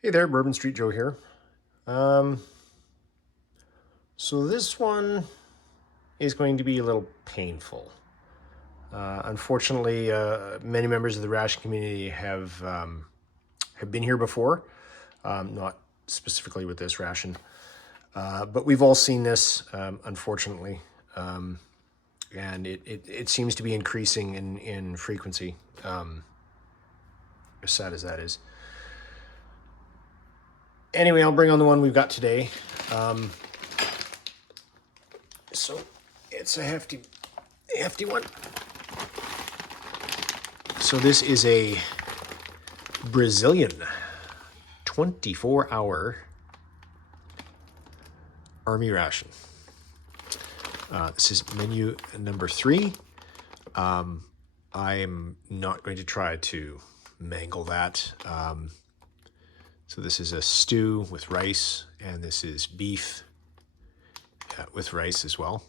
Hey there, Bourbon Street Joe here. Um, so this one is going to be a little painful. Unfortunately, many members of the Ration community have been here before, not specifically with this ration, but we've all seen this, unfortunately, and it seems to be increasing in frequency, as sad as that is. Anyway, I'll bring on the one we've got today. So it's a hefty one. So this is a Brazilian 24-hour army ration. This is menu number 3. I'm not going to try to mangle that. So this is a stew with rice, and this is beef with rice as well.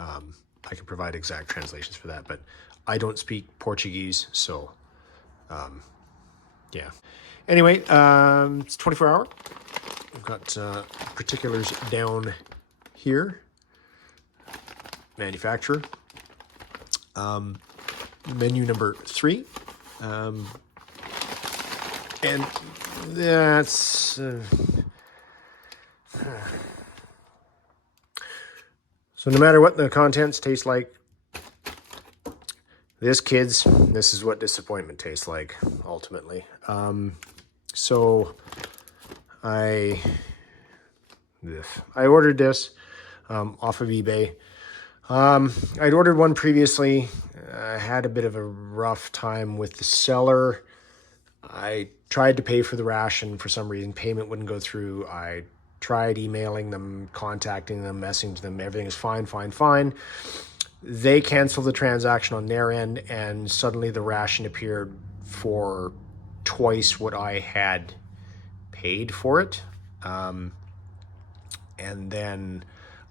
I can provide exact translations for that, but I don't speak Portuguese, so yeah. Anyway, it's 24-hour. I've got particulars down here. Manufacturer. Menu number 3. And that's... So no matter what the contents taste like, this is what disappointment tastes like, ultimately. So I ordered this off of eBay. I'd ordered one previously. I had a bit of a rough time with the seller. I tried to pay for the ration. For some reason, payment wouldn't go through. I tried emailing them, contacting them, messaging them. Everything is fine. They canceled the transaction on their end, and suddenly the ration appeared for twice what I had paid for it. And then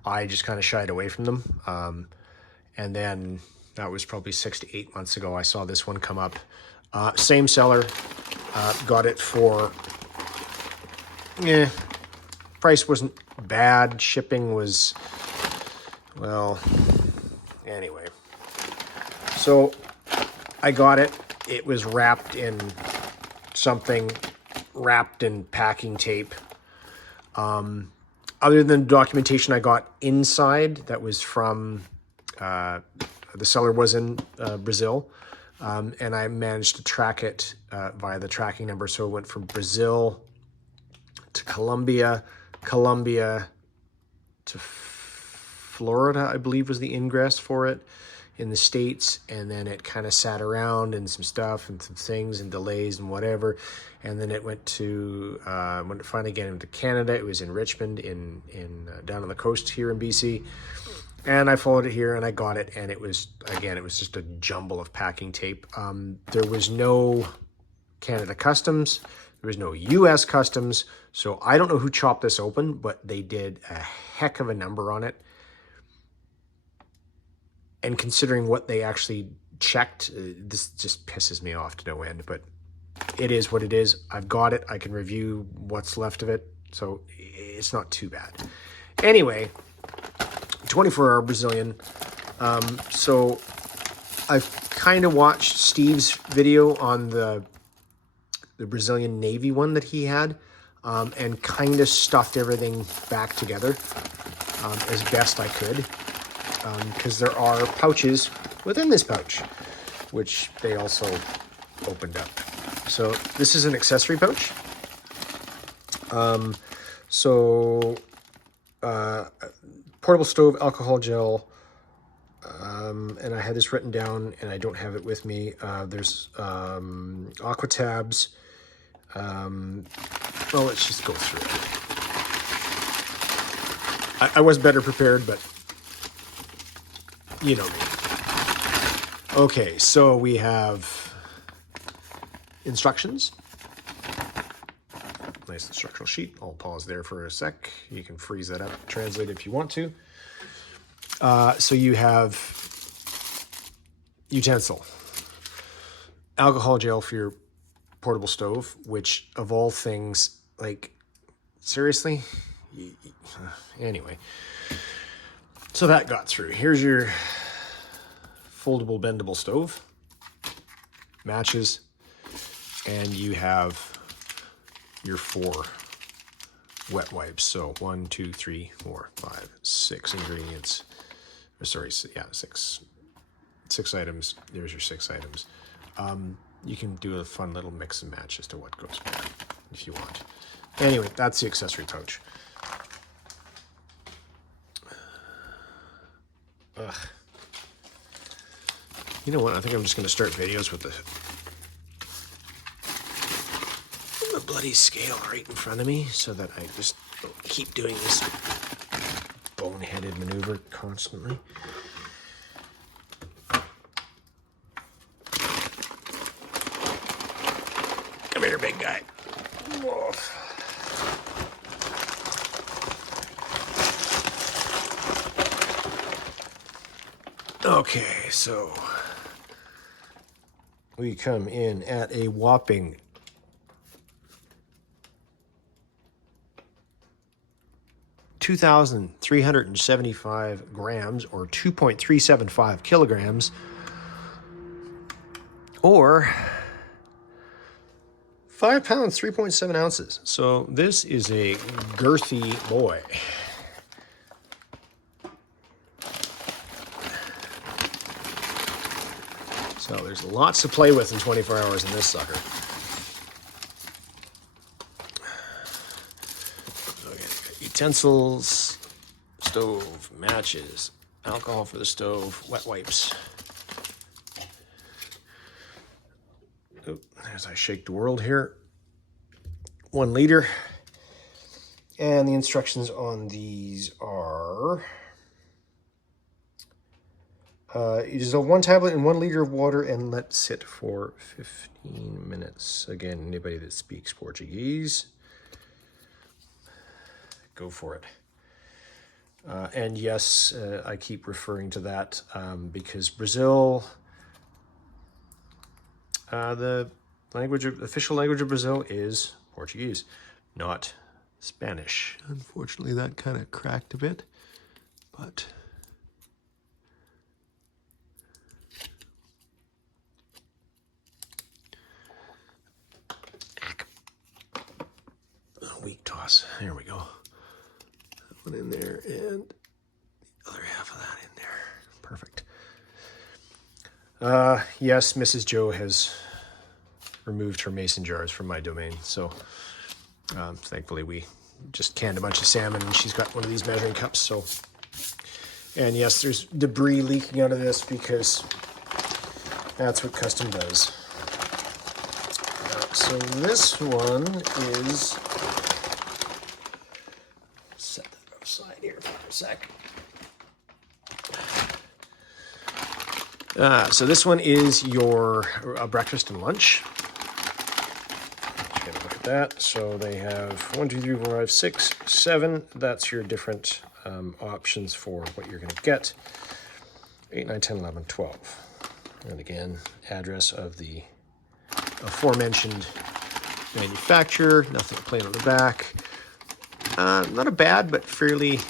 I just kind of shied away from them. And then that was probably 6 to 8 months ago. I saw this one come up. Same seller, got it for, price wasn't bad. Shipping was, well, anyway. So I got it. It was wrapped in something, wrapped in packing tape. Other than the documentation I got inside, that was from, the seller was in Brazil. And I managed to track it via the tracking number. So it went from Brazil to Colombia to Florida, I believe was the ingress for it in the States. And then it kind of sat around and some stuff and some things and delays and whatever. And then it went to, when it finally got into Canada, it was in Richmond in down on the coast here in BC. And I followed it here and I got it, and it was just a jumble of packing tape. There was no Canada Customs. There was no US Customs. So I don't know who chopped this open, but they did a heck of a number on it. And considering what they actually checked, this just pisses me off to no end. But it is what it is. I've got it. I can review what's left of it. So it's not too bad. Anyway, 24-hour Brazilian. So I've kind of watched Steve's video on the Brazilian Navy one that he had, and kind of stuffed everything back together as best I could, because there are pouches within this pouch, which they also opened up. So this is an accessory pouch. Portable stove, alcohol gel, and I had this written down, and I don't have it with me. There's aqua tabs. Well, let's just go through it. I was better prepared, but you know me. Okay, so we have instructions. Nice instructional sheet. I'll pause there for a sec. You can freeze that up, translate if you want to. So you have utensil, alcohol gel for your portable stove, which of all things Like, seriously? Anyway, so that got through. Here's your foldable, bendable stove. Matches. And you have your 4 wet wipes. So 1, 2, 3, 4, 5, 6 ingredients. Or sorry, yeah, 6 items. There's your 6 items. You can do a fun little mix and match as to what goes where if you want. Anyway, that's the accessory pouch. Ugh. You know what? I think I'm just going to start videos with the bloody scale right in front of me so that I just don't keep doing this boneheaded maneuver constantly. Come here, big guy. Whoa. Okay, so we come in at a whopping 2,375 grams, or 2.375 kilograms, or 5 pounds, 3.7 ounces. So this is a girthy boy. So there's lots to play with in 24 hours in this sucker. Utensils, stove, matches, alcohol for the stove, wet wipes. Oh, as I shake the world here. 1 liter. And the instructions on these are... use 1 tablet and 1 liter of water and let sit for 15 minutes. Again, anybody that speaks Portuguese, go for it. And yes, I keep referring to that because Brazil, the official language of Brazil is Portuguese, not Spanish. Unfortunately, that kind of cracked a bit, but... weak toss. There we go. That one in there and the other half of that in there. Perfect. Yes, Mrs. Joe has removed her mason jars from my domain. So thankfully we just canned a bunch of salmon and she's got one of these measuring cups. So, and yes, there's debris leaking out of this because that's what custom does. So this one is... Slide here for a sec. So this one is your breakfast and lunch. Take a look at that. So they have 1, 2, 3, 4, 5, 6, 7. That's your different options for what you're going to get. 8, 9, 10, 11, 12. And again, address of the aforementioned manufacturer. Nothing plain on the back. Not a bad, but fairly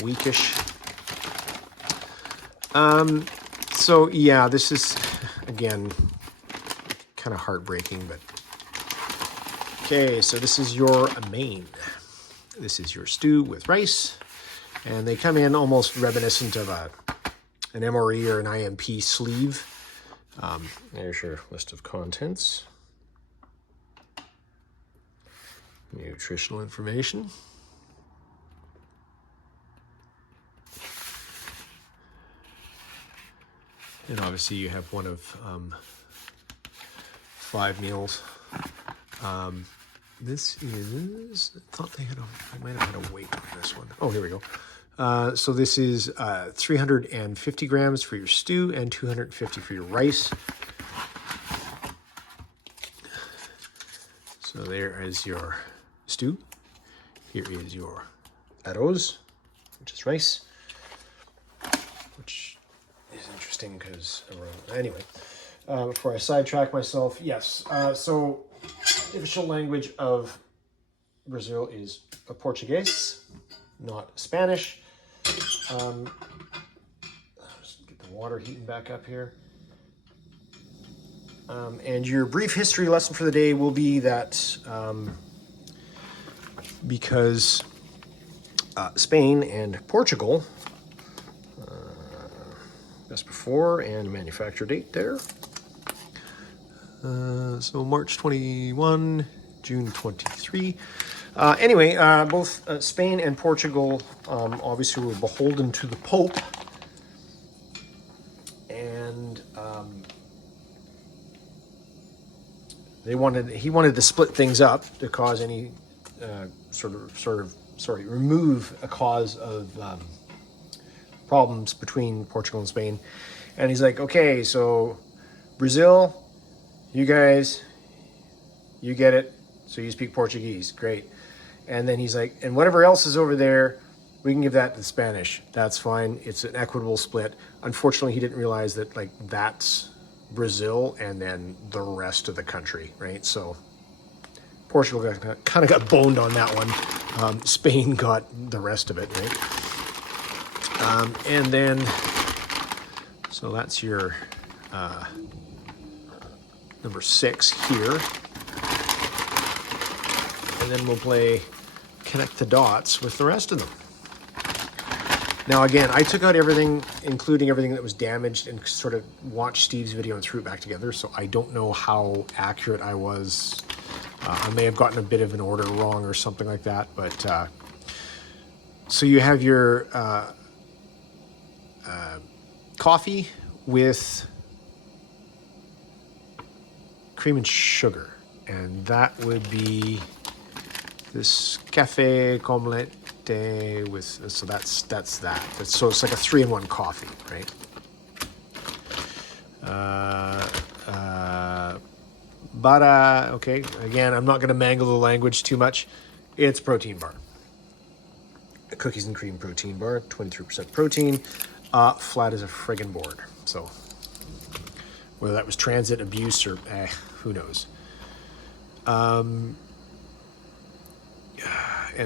weakish. So yeah, this is, again, kind of heartbreaking, but... Okay, so this is your main. This is your stew with rice, and they come in almost reminiscent of an MRE or an IMP sleeve. There's your list of contents. Nutritional information. And obviously you have one of 5 meals. This is, I thought they had I might have had a weight on this one. Oh, here we go. So this is 350 grams for your stew and 250 for your rice. So there is your stew. Here is your arroz, which is rice, which is interesting because, anyway, before I sidetrack myself, yes. So the official language of Brazil is a Portuguese, not Spanish. Just get the water heating back up here. And your brief history lesson for the day will be that because Spain and Portugal, best before and manufacture date there. So March 21, June 23. Anyway, both Spain and Portugal obviously were beholden to the Pope. And he wanted to split things up to cause any remove a cause of problems between Portugal and Spain. And he's like, okay, so Brazil, you guys, you get it. So you speak Portuguese, great. And then he's like, and whatever else is over there, we can give that to the Spanish. That's fine. It's an equitable split. Unfortunately, he didn't realize that like that's Brazil and then the rest of the country, right? So Portugal kind of got boned on that one. Spain got the rest of it, right? And then, so that's your number 6 here. And then we'll play Connect the Dots with the rest of them. Now again, I took out everything, including everything that was damaged, and sort of watched Steve's video and threw it back together, so I don't know how accurate I was. I may have gotten a bit of an order wrong or something like that, but so you have your coffee with cream and sugar, and that would be this café comme latte with, so that's that. So it's like a 3-in-1 coffee, right? Bara, okay, again, I'm not going to mangle the language too much. It's protein bar. A cookies and cream protein bar, 23% protein, flat as a friggin' board. So whether that was transit abuse or who knows. And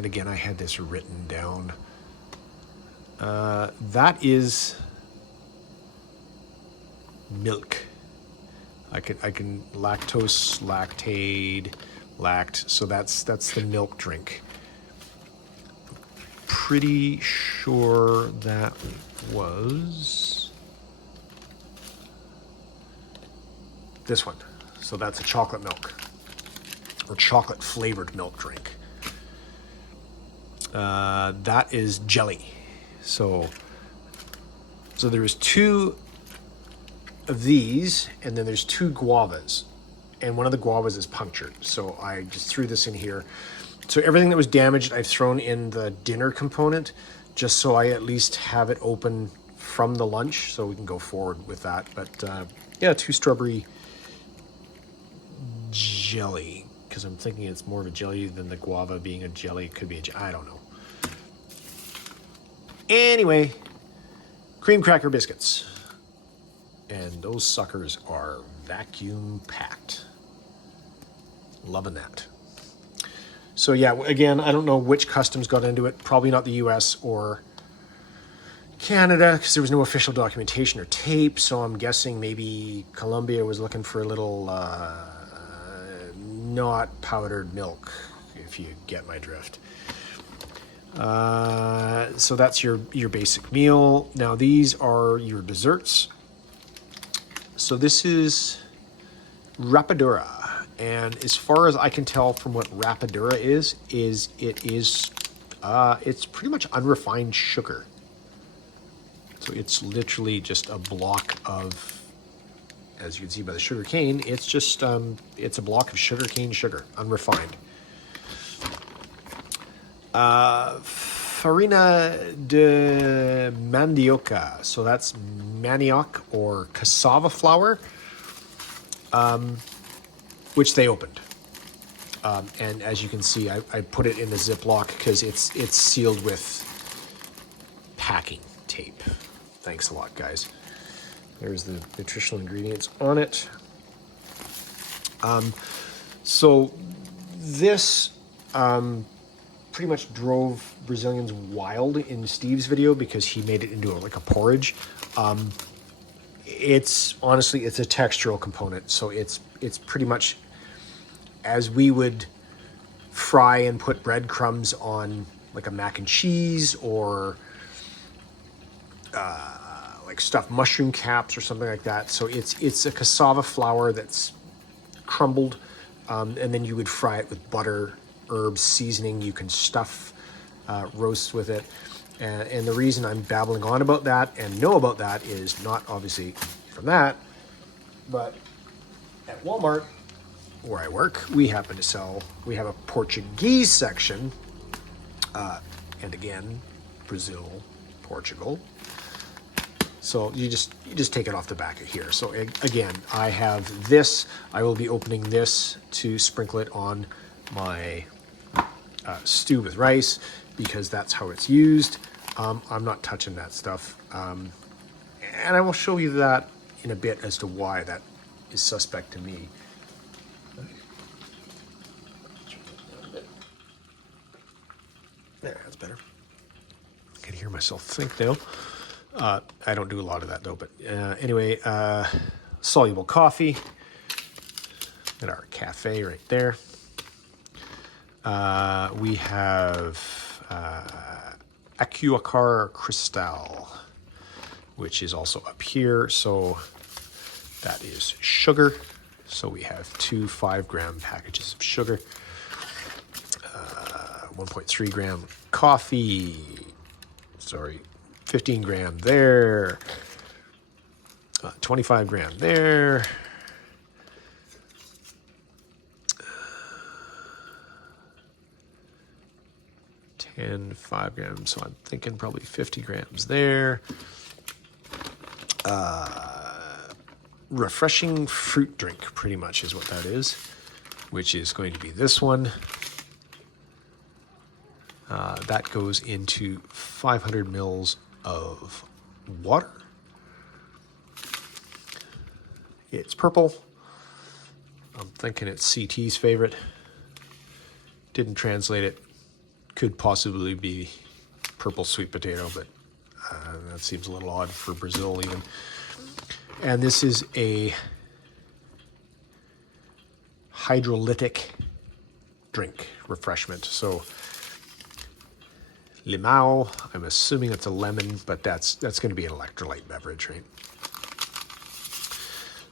again, I had this written down. That is milk. I can lactose, lactate, lact. So that's the milk drink. Pretty sure that was this one. So that's a chocolate milk or chocolate flavored milk drink. That is jelly. So there was 2 of these, and then there's 2 guavas, and one of the guavas is punctured. So I just threw this in here. So everything that was damaged, I've thrown in the dinner component, just so I at least have it open from the lunch, so we can go forward with that. But yeah, 2 strawberry jelly, because I'm thinking it's more of a jelly than the guava being a jelly. It could be I don't know. Anyway, cream cracker biscuits. And those suckers are vacuum packed. Loving that. So yeah, again, I don't know which customs got into it. Probably not the US or Canada, because there was no official documentation or tape. So I'm guessing maybe Colombia was looking for a little not powdered milk, if you get my drift. So that's your basic meal. Now these are your desserts. So this is Rapadura, and as far as I can tell from what Rapadura is it's pretty much unrefined sugar. So it's literally just a block of, as you can see by the sugar cane, it's just it's a block of sugar cane sugar, unrefined. Farina de mandioca, so that's manioc or cassava flour, which they opened. And as you can see, I put it in the Ziploc because it's sealed with packing tape. Thanks a lot, guys. There's the nutritional ingredients on it. So this pretty much drove Brazilians wild in Steve's video because he made it into like a porridge. It's honestly, it's a textural component. So it's pretty much as we would fry and put breadcrumbs on like a mac and cheese or like stuffed mushroom caps or something like that. So it's a cassava flour that's crumbled, and then you would fry it with butter, herbs, seasoning. You can stuff roasts with it. And the reason I'm babbling on about that and know about that is not obviously from that, but at Walmart, where I work, we have a Portuguese section, and again, Brazil, Portugal. So you just take it off the back of here. So again, I have this. I will be opening this to sprinkle it on my stew with rice because that's how it's used. I'm not touching that stuff. And I will show you that in a bit as to why that is suspect to me. There, that's better. I can hear myself think now. I don't do a lot of that though, but anyway, soluble coffee. Got our cafe right there. We have Aquacar Cristal, which is also up here. So that is sugar. So we have 2 5-gram packages of sugar. 1.3 gram coffee. Sorry, 15 gram there. 25 gram there. And 5 grams, so I'm thinking probably 50 grams there. Refreshing fruit drink, pretty much is what that is, which is going to be this one. That goes into 500 mils of water. It's purple. I'm thinking it's CT's favorite. Didn't translate it. Could possibly be purple sweet potato, but that seems a little odd for Brazil even. And this is a hydrolytic drink refreshment. So limão, I'm assuming it's a lemon, but that's going to be an electrolyte beverage, right?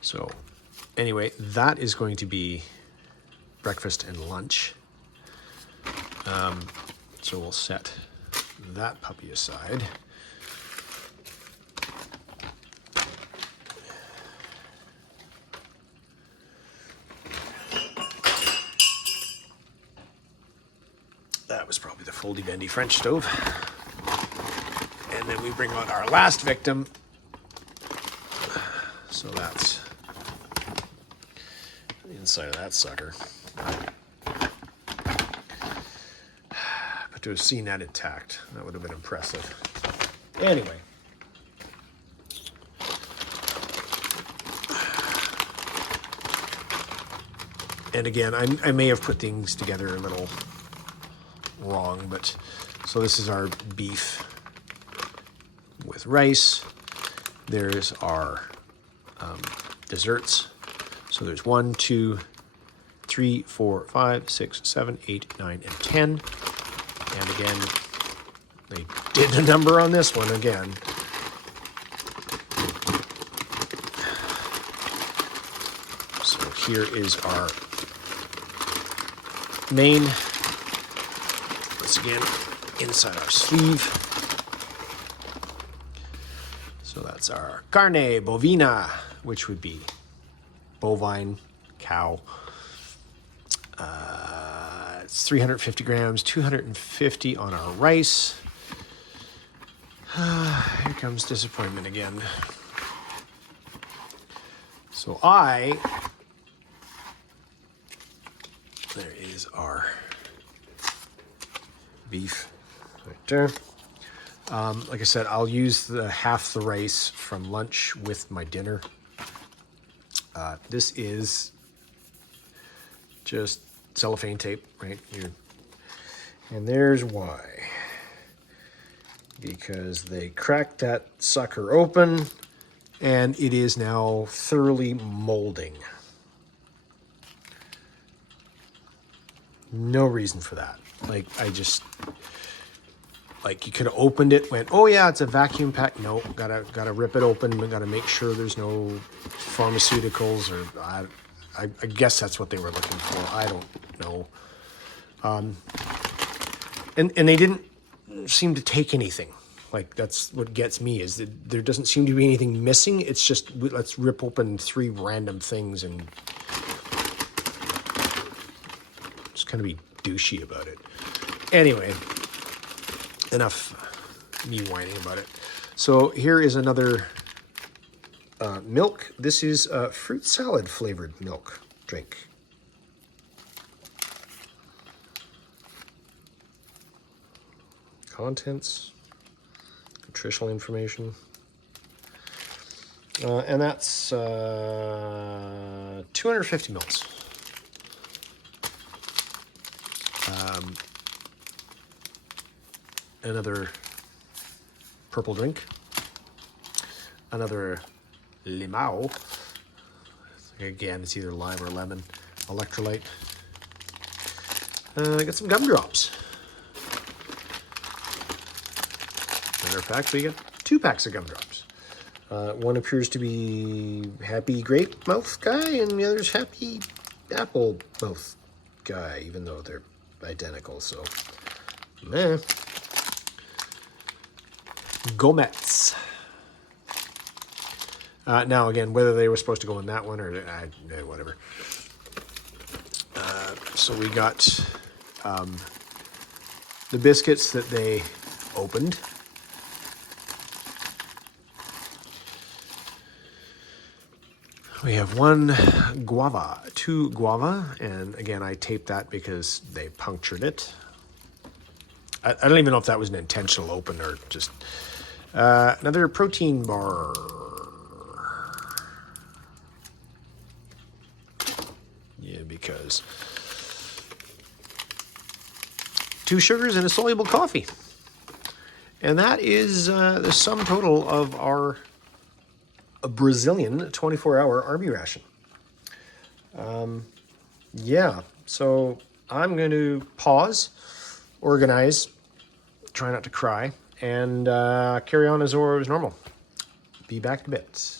So anyway, that is going to be breakfast and lunch. So we'll set that puppy aside. That was probably the foldy bendy French stove. And then we bring on our last victim. So that's the inside of that sucker. But to have seen that intact, that would have been impressive. Anyway. And again, I may have put things together a little wrong, but so this is our beef with rice. There's our desserts. So there's 1, 2, 3, 4, 5, 6, 7, 8, 9, and 10. And again, they did the number on this one again. So here is our main. Once again, inside our sleeve. So that's our carne bovina, which would be bovine, cow. It's 350 grams, 250 on our rice. Here comes disappointment again. So there is our beef right there. Like I said, I'll use half the rice from lunch with my dinner. This is just cellophane tape, right? You And there's why. Because they cracked that sucker open, and it is now thoroughly molding. No reason for that. Like, you could have opened it, went, oh yeah, it's a vacuum pack. No, gotta rip it open. Gotta make sure there's no pharmaceuticals, or I guess that's what they were looking for. I don't know. And they didn't seem to take anything. Like, that's what gets me, is that there doesn't seem to be anything missing. It's just, let's rip open 3 random things and just kind of be douchey about it. Anyway, enough me whining about it. So here is another milk. This is a fruit salad flavored milk drink. Contents, nutritional information, and that's 250 mils. Another purple drink, another limao. Again, it's either lime or lemon. Electrolyte. I got some gumdrops. Matter of fact, we got 2 packs of gumdrops. One appears to be happy grape mouth guy, and the other's happy apple mouth guy, even though they're identical. So, meh. Gomets. Now, again, whether they were supposed to go in that one or whatever. So we got the biscuits that they opened. We have 1 guava, 2 guava, and again, I taped that because they punctured it. I don't even know if that was an intentional open or just another protein bar. Yeah, because 2 sugars and a soluble coffee. And that is the sum total of our Brazilian 24-hour army ration. Yeah, so I'm going to pause, organize, try not to cry, and carry on as normal. Be back in a bit.